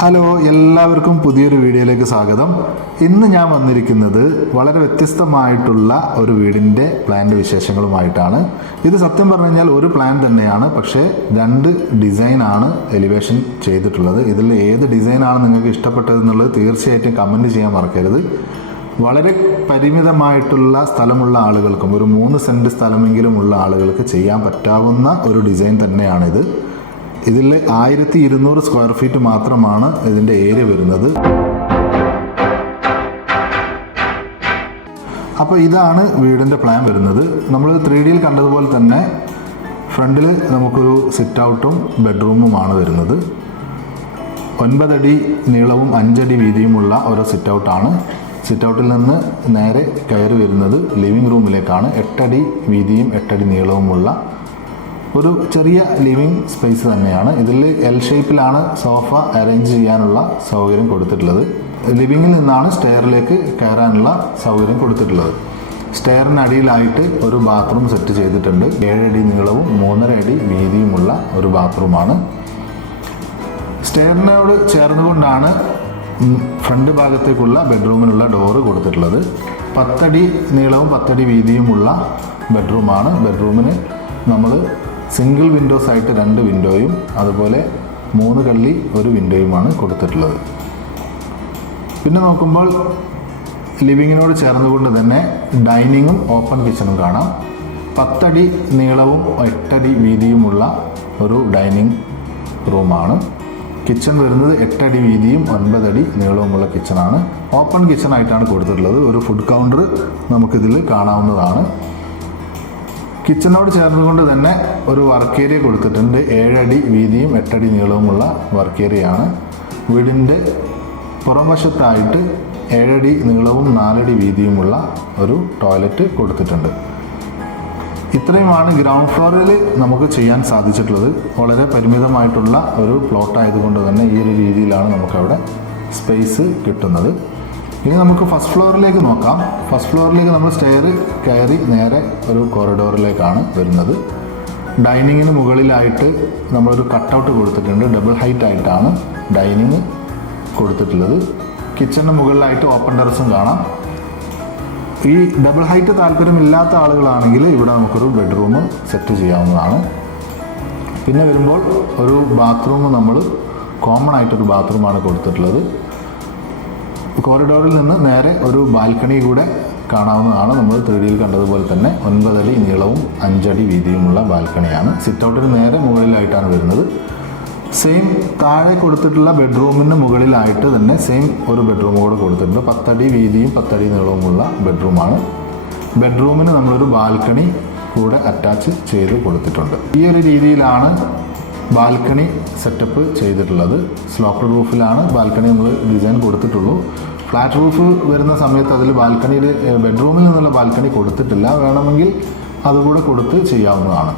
Hello എല്ലാവർക്കും പുതിയൊരു വീഡിയോയിലേക്ക് സ്വാഗതം. ഇന്ന് ഞാൻ വന്നിരിക്കുന്നത് വളരെ വ്യത്യസ്തമായിട്ടുള്ള ഒരു വീടിന്റെ പ്ലാന്റെ വിശേഷങ്ങളുമായിട്ടാണ്. ഇത് സത്യം പറഞ്ഞു കഴിഞ്ഞാൽ ഒരു പ്ലാൻ തന്നെയാണ് പക്ഷേ രണ്ട് ഡിസൈനാണ് എലിവേഷൻ ചെയ്തിട്ടുള്ളത്. ഇതിൽ ഏത് ഡിസൈനാണ് നിങ്ങൾക്ക് ഇഷ്ടപ്പെട്ടതെന്നുള്ളത് തീർച്ചയായിട്ടും കമന്റ് ചെയ്യാൻ മറക്കരുത്. വളരെ പരിമിതമായിട്ടുള്ള സ്ഥലമുള്ള ആളുകൾക്കും ഒരു മൂന്ന് സെന്റ് സ്ഥലമെങ്കിലും ഉള്ള ആളുകൾക്ക് ചെയ്യാൻ പറ്റാവുന്ന ഒരു ഡിസൈൻ തന്നെയാണിത്. ഇതിൽ ആയിരത്തി ഇരുന്നൂറ് സ്ക്വയർ ഫീറ്റ് മാത്രമാണ് ഇതിന്റെ ഏരിയ വരുന്നത്. അപ്പോൾ ഇതാണ് വീടിന്റെ പ്ലാൻ വരുന്നത്. നമ്മൾ ത്രീ ഡിയിൽ കണ്ടതുപോലെ തന്നെ ഫ്രണ്ടിൽ നമുക്കൊരു സിറ്റ് ഔട്ടും ബെഡ്റൂമുമാണ് വരുന്നത്. ഒൻപതടി നീളവും അഞ്ചടി വീതിയുമുള്ള ഒരു സിറ്റ് ഔട്ടാണ് സിറ്റ് ഔട്ടിൽ നിന്ന് നേരെ കയറി വരുന്നത് ലിവിംഗ് റൂമിലേക്കാണ് എട്ടടി വീതിയും എട്ടടി നീളവുമുള്ള ഒരു ചെറിയ ലിവിങ് സ്പേസ് തന്നെയാണ്. ഇതിൽ എൽ ഷേപ്പിലാണ് സോഫ അറേഞ്ച് ചെയ്യാനുള്ള സൗകര്യം കൊടുത്തിട്ടുള്ളത്. ലിവിങ്ങിൽ നിന്നാണ് സ്റ്റെയറിലേക്ക് കയറാനുള്ള സൗകര്യം കൊടുത്തിട്ടുള്ളത്. സ്റ്റെയറിന് അടിയിലായിട്ട് ഒരു ബാത്റൂം സെറ്റ് ചെയ്തിട്ടുണ്ട്. ഏഴടി നീളവും മൂന്നര അടി വീതിയുമുള്ള ഒരു ബാത്റൂമാണ് സ്റ്റെയറിനോട് ചേർന്നുകൊണ്ടാണ് ഫ്രണ്ട് ഭാഗത്തേക്കുള്ള ബെഡ്റൂമിനുള്ള ഡോറ് കൊടുത്തിട്ടുള്ളത്. പത്തടി നീളവും പത്തടി വീതിയുമുള്ള ബെഡ്റൂമാണ് ബെഡ്റൂമിന് നമ്മൾ സിംഗിൾ വിൻഡോസ് ആയിട്ട് രണ്ട് വിൻഡോയും അതുപോലെ മൂന്ന് കള്ളി ഒരു വിൻഡോയുമാണ് കൊടുത്തിട്ടുള്ളത്. പിന്നെ നോക്കുമ്പോൾ ലിവിങ്ങിനോട് ചേർന്നുകൊണ്ട് തന്നെ ഡൈനിങ്ങും ഓപ്പൺ കിച്ചണും കാണാം. പത്തടി നീളവും എട്ടടി വീതിയുമുള്ള ഒരു ഡൈനിങ് റൂമാണ്. കിച്ചൺ വരുന്നത് എട്ടടി വീതിയും ഒൻപതടി നീളവുമുള്ള കിച്ചണാണ്. ഓപ്പൺ കിച്ചണായിട്ടാണ് കൊടുത്തിട്ടുള്ളത്. ഒരു ഫുഡ് കൗണ്ടർ നമുക്കിതിൽ കാണാവുന്നതാണ്. കിച്ചണോട് ചേർന്നുകൊണ്ട് തന്നെ ഒരു വർക്ക് ഏരിയ കൊടുത്തിട്ടുണ്ട്. ഏഴടി വീതിയും എട്ടടി നീളവുമുള്ള വർക്ക് ഏരിയയാണ്. വീടിന്റെ പുറംവശത്തായിട്ട് ഏഴടി നീളവും നാലടി വീതിയുമുള്ള ഒരു ടോയ്ലറ്റ് കൊടുത്തിട്ടുണ്ട്. ഇത്രയുമാണ് ഗ്രൗണ്ട് ഫ്ലോറിൽ നമുക്ക് ചെയ്യാൻ സാധിച്ചിട്ടുള്ളത്. വളരെ പരിമിതമായിട്ടുള്ള ഒരു പ്ലോട്ട് ആയതുകൊണ്ട് തന്നെ ഈ ഒരു രീതിയിലാണ് നമുക്കവിടെ സ്പേസ് കിട്ടുന്നത്. ഇനി നമുക്ക് ഫസ്റ്റ് ഫ്ലോറിലേക്ക് നോക്കാം. ഫസ്റ്റ് ഫ്ലോറിലേക്ക് നമ്മൾ സ്റ്റെയർ കയറി നേരെ ഒരു കോറിഡോറിലേക്കാണ് വരുന്നത്. ഡൈനിങ്ങിന് മുകളിലായിട്ട് നമ്മളൊരു കട്ടൗട്ട് കൊടുത്തിട്ടുണ്ട്. ഡബിൾ ഹൈറ്റ് ആയിട്ടാണ് ഡൈനിങ് കൊടുത്തിട്ടുള്ളത്. കിച്ചണിന് മുകളിലായിട്ട് ഓപ്പൺ ടെറസും കാണാം. ഈ ഡബിൾ ഹൈറ്റ് താല്പര്യമില്ലാത്ത ആളുകളാണെങ്കിൽ ഇവിടെ നമുക്കൊരു ബെഡ്റൂം സെറ്റ് ചെയ്യാവുന്നതാണ്. പിന്നെ വരുമ്പോൾ ഒരു ബാത്റൂം നമ്മൾ കോമൺ ആയിട്ടൊരു ബാത്റൂമാണ് കൊടുത്തിട്ടുള്ളത്. കോറിഡോറിൽ നിന്ന് നേരെ ഒരു ബാൽക്കണി കൂടെ കാണാവുന്നതാണ് നമ്മൾ തേടിയിൽ കണ്ടതുപോലെ തന്നെ. ഒൻപതടി നീളവും അഞ്ചടി വീതിയുമുള്ള ബാൽക്കണിയാണ്. സിറ്റൗട്ടിന് നേരെ മുകളിലായിട്ടാണ് വരുന്നത്. സെയിം താഴെ കൊടുത്തിട്ടുള്ള ബെഡ്റൂമിന് മുകളിലായിട്ട് തന്നെ സെയിം ഒരു ബെഡ്റൂം കൂടെ കൊടുത്തിട്ടുണ്ട്. പത്തടി വീതിയും പത്തടി നീളവുമുള്ള ബെഡ്റൂമാണ് ബെഡ്റൂമിന് നമ്മളൊരു ബാൽക്കണി കൂടെ അറ്റാച്ച് ചെയ്ത് കൊടുത്തിട്ടുണ്ട്. ഈ ഒരു രീതിയിലാണ് ബാൽക്കണി സെറ്റപ്പ് ചെയ്തിട്ടുള്ളത്. സ്ലോപ്പർ റൂഫിലാണ് ബാൽക്കണി നമ്മൾ ഡിസൈൻ കൊടുത്തിട്ടുള്ളൂ. ഫ്ലാറ്റ് റൂഫ് വരുന്ന സമയത്ത് അതിൽ ബാൽക്കണിയിൽ ബെഡ്റൂമിൽ നിന്നുള്ള ബാൽക്കണി കൊടുത്തിട്ടില്ല. വേണമെങ്കിൽ അതുകൂടെ കൊടുത്ത് ചെയ്യാവുന്നതാണ്.